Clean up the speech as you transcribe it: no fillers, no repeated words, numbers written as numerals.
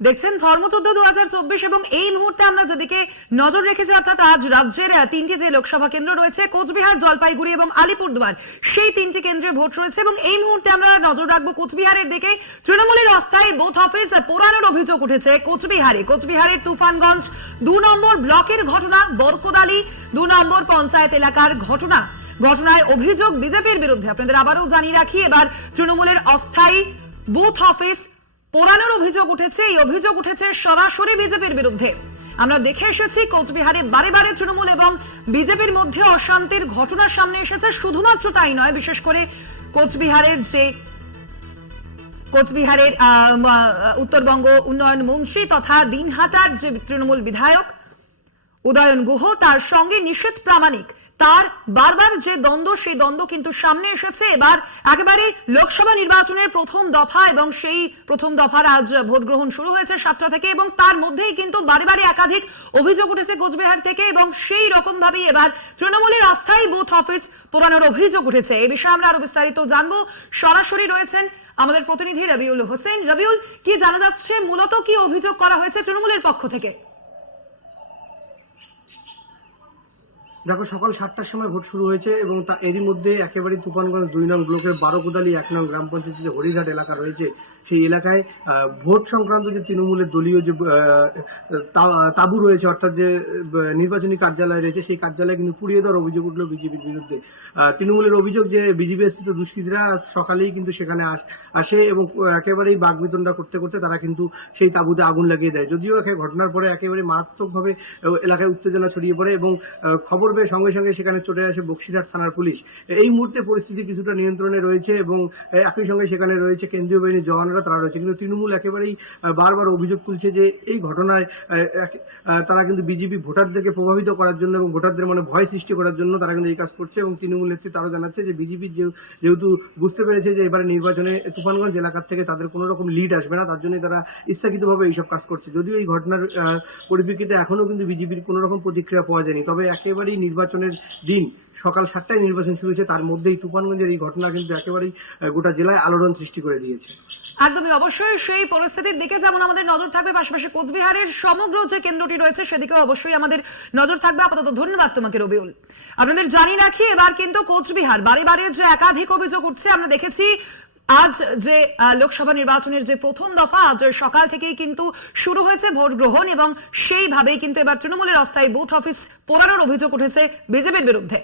দেখছেন ধর্মযুদ্ধ 2024 এবং এই মুহূর্তে আমরা যেদিকে নজর রেখেছি অর্থাৎ আজ রাজ্যের তিনটি যে লোকসভা কেন্দ্র রয়েছে কোচবিহার, জলপাইগুড়ি এবং আলিপুরদুয়ার, সেই তিনটি কেন্দ্রে ভোট রয়েছে এবং এই মুহূর্তে আমরা নজর রাখবো কোচবিহারের দিকে। তৃণমূলের অস্থায়ী বুথ অফিস পোড়ানোর অভিযোগ উঠেছে কোচবিহারের তুফানগঞ্জ 2 নম্বর ব্লকের ঘটনা, বরকদালি 2 নম্বর পঞ্চায়েত এলাকার ঘটনায় অভিযোগ বিজেপির বিরুদ্ধে। আপনাদের আবারও জানিয়ে রাখি, এবার তৃণমূলের অস্থায়ী বুথ অফিস পোড়ানোর অভিযোগ উঠেছে। এই অভিযোগ উঠেছে সরাসরি বিজেপির বিরুদ্ধে। আমরা দেখে এসেছি কোচবিহারে বারে বারে তৃণমূল এবং বিজেপির মধ্যে অশান্তির ঘটনা সামনে এসেছে। শুধুমাত্র তাই নয়, বিশেষ করে কোচবিহারের উত্তরবঙ্গ উন্নয়ন মন্ত্রী তথা দিনহাটার যে তৃণমূল বিধায়ক উদয়ন গুহ, তার সঙ্গে নিষেধ প্রামাণিক, তার বারবার যে দ্বন্দ্ব, সেই দ্বন্দ্ব কিন্তু সামনে এসেছে। এবার একেবারে লোকসভা নির্বাচনের প্রথম দফা এবং সেই প্রথম দফার আজ ভোট গ্রহণ শুরু হয়েছে 7টা থেকে এবং তার মধ্যেই কিন্তু বারে বারে একাধিক অভিযোগ উঠেছে কোচবিহার থেকে এবং সেই রকম ভাবেই এবার তৃণমূলের অস্থায়ী বুথ অফিস পোড়ানোর অভিযোগ উঠেছে। এই বিষয়ে আমরা আরো বিস্তারিত জানবো। সরাসরি রয়েছেন আমাদের প্রতিনিধি রবিউল হোসেন। রবিউল, কি জানা যাচ্ছে, মূলত কি অভিযোগ করা হয়েছে তৃণমূলের পক্ষ থেকে? দেখো, সকাল 7টার সময় ভোট শুরু হয়েছে এবং এরই মধ্যে একেবারে তুফানগঞ্জ 2 নং ব্লকের বারোকোদালি 1 নং গ্রাম পঞ্চায়েতের যে হরিঘাট এলাকা রয়েছে, সেই এলাকায় ভোট সংক্রান্ত যে তৃণমূলের দলীয় যে তাঁবু রয়েছে, অর্থাৎ যে নির্বাচনী কার্যালয় রয়েছে, সেই কার্যালয় কিন্তু পুড়িয়ে দেওয়ার অভিযোগ উঠলো বিজেপির বিরুদ্ধে। তৃণমূলের অভিযোগ যে বিজেপি স্থিত দুষ্কৃতীরা সকালেই কিন্তু সেখানে আসে এবং একেবারেই বাগবিতণ্ডা করতে করতে তারা কিন্তু সেই তাঁবুতে আগুন লাগিয়ে দেয়। যদিও ঘটনার পরে একেবারে মারাত্মকভাবে এলাকায় উত্তেজনা ছড়িয়ে পড়ে এবং খবর পেয়ে সঙ্গে সঙ্গে সেখানে চলে আসে বক্সিরহাট থানার পুলিশ। এই মুহূর্তে পরিস্থিতি কিছুটা নিয়ন্ত্রণে রয়েছে এবং একই সঙ্গে সেখানে রয়েছে কেন্দ্রীয় বাহিনীর জওয়ানরা, তারা রয়েছে। কিন্তু তৃণমূল একেবারেই বারবার অভিযোগ তুলছে যে এই ঘটনায় তারা কিন্তু বিজেপি ভোটারদেরকে প্রভাবিত করার জন্য এবং ভোটারদের মনে ভয় সৃষ্টি করার জন্য তারা কিন্তু এই কাজ করছে। এবং তৃণমূল নেতৃত্ব আরও জানাচ্ছে যে বিজেপি যেহেতু বুঝতে পেরেছে যে এবারে নির্বাচনে তুফানগঞ্জ এলাকার থেকে তাদের কোনো রকম লিড আসবে না, তার জন্যই তারা ইচ্ছাকৃতভাবে এইসব কাজ করছে। যদিও এই ঘটনার পরিপ্রেক্ষিতে এখনও কিন্তু বিজেপির কোনো রকম প্রতিক্রিয়া পাওয়া যায়নি। তবে একেবারেই নির্বাচনের দিন, সকাল 7টায় নির্বাচন শুরু হয়েছে, তার মধ্যেই তুফানগঞ্জের এই ঘটনা কিন্তু একেবারেই গোটা জেলায় আলোড়ন সৃষ্টি করে দিয়েছে। একদমই, অবশ্যই সেই পরিস্থিতির দিকে যেমন আমাদের নজর থাকবে, পাশাপাশি কোচবিহারের সমগ্র যে কেন্দ্রটি রয়েছে সেদিকেও অবশ্যই আমাদের নজর থাকবে। আপাতত ধন্যবাদ তোমাকে রবিউল। আপনাদের জানিয়ে রাখি, এবার কিন্তু কোচবিহার বারে বারে যে একাধিক অভিযোগ উঠছে, আমরা দেখেছি আজ যে লোকসভা নির্বাচনের যে প্রথম দফা, আজ সকাল থেকেই কিন্তু শুরু হয়েছে ভোট গ্রহণ এবং সেইভাবেই কিন্তু এবার তৃণমূলের অস্থায়ী বুথ অফিস পোড়ানোর অভিযোগ উঠেছে বিজেপির বিরুদ্ধে।